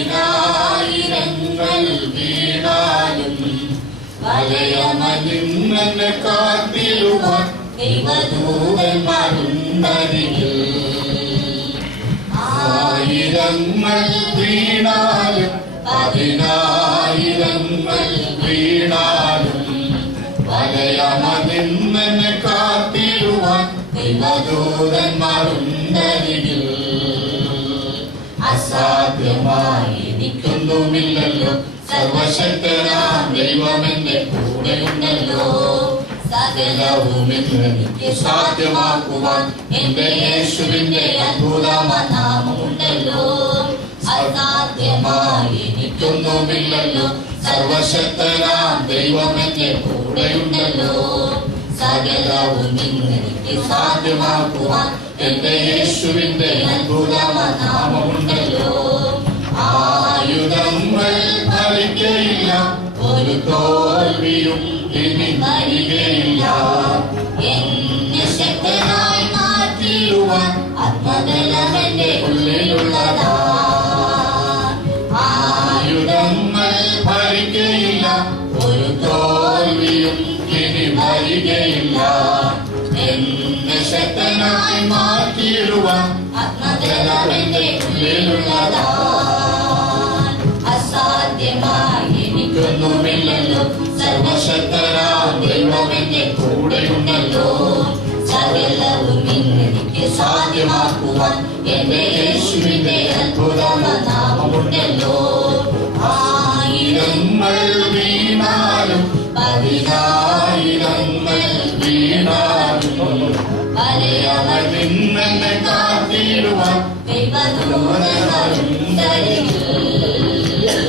പതിനായിരങ്ങൾ വീണാലും വലയമതിന്നെ കാത്തിടുവാൻ ദൈവദൂതന്മാരുണ്ടരികിൽ. ആയിരങ്ങൾ വീണാലും പതിനായിരങ്ങൾ വീണാലും വലയമതിന്നെ കാത്തിടുവാൻ ദൈവദൂതന്മാരുണ്ടരികിൽ. അസാധ്യമായി എനിക്കൊന്നുമില്ലല്ലോ, സർവശക്തനാം ദൈവമെന്റെ കൂടെയുണ്ടല്ലോ. സകലവും എനിക്ക് സാധ്യമാക്കുവാൻ എന്റെ യേശുവിന്റെ അത്ഭുതനാമമുണ്ടല്ലോ. അസാധ്യമായി എനിക്കൊന്നുമില്ലല്ലോ, സർവശക്തനാം ദൈവമെന്റെ കൂടെയുണ്ടല്ലോ. സകലവും എനിക്ക് സാധ്യമാക്കുവാൻ എന്റെ യേശുവിന്റെ അത്ഭുതനാമമുണ്ടല്ലോ. ആയുധങ്ങൾ ഫലിക്കയില്ല, ഒരു തോൽവിയും ഇനി വരികയില്ല. എന്നെ ശക്തനായി മാറ്റിടുവാൻ ആത്മബലമെന്റെ ഉള്ളിലുള്ളതാ. ആയുധങ്ങൾ ഫലിക്കയില്ല, ഒരു തോൽവിയും ഇനി വരികയില്ല. എന്നെ ശക്തനായി മാറ്റിടുവാൻ ആത്മബലമെന്റെ ഉള്ളിലുള്ളതാ. അസാധ്യമായി എനിക്കൊന്നുമില്ലല്ലോ, സർവശക്തനാം ദൈവമെന്റെ കൂടെയുണ്ടല്ലോ. സകലവും എനിക്ക് സാധ്യമാക്കുവാൻ എന്റെ യേശുവിന്റെ അത്ഭുതനാമമുണ്ടല്ലോ. ആയിരങ്ങൾ വീണാലും പതിനായിരങ്ങൾ വീണാലും വലയമതിന്നെ കാത്തിടുവാൻ ദൈവദൂതന്മാരുണ്ടരികിൽ.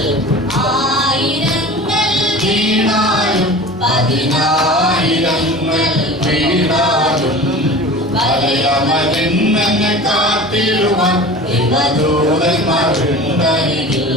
ആയിരങ്ങൾ വീണാലും പതിനായിരങ്ങൾ വീണാലും വലയമതിന്നെ കാത്തിടുവാൻ ദൈവദൂതന്മാരുണ്ടരികിൽ.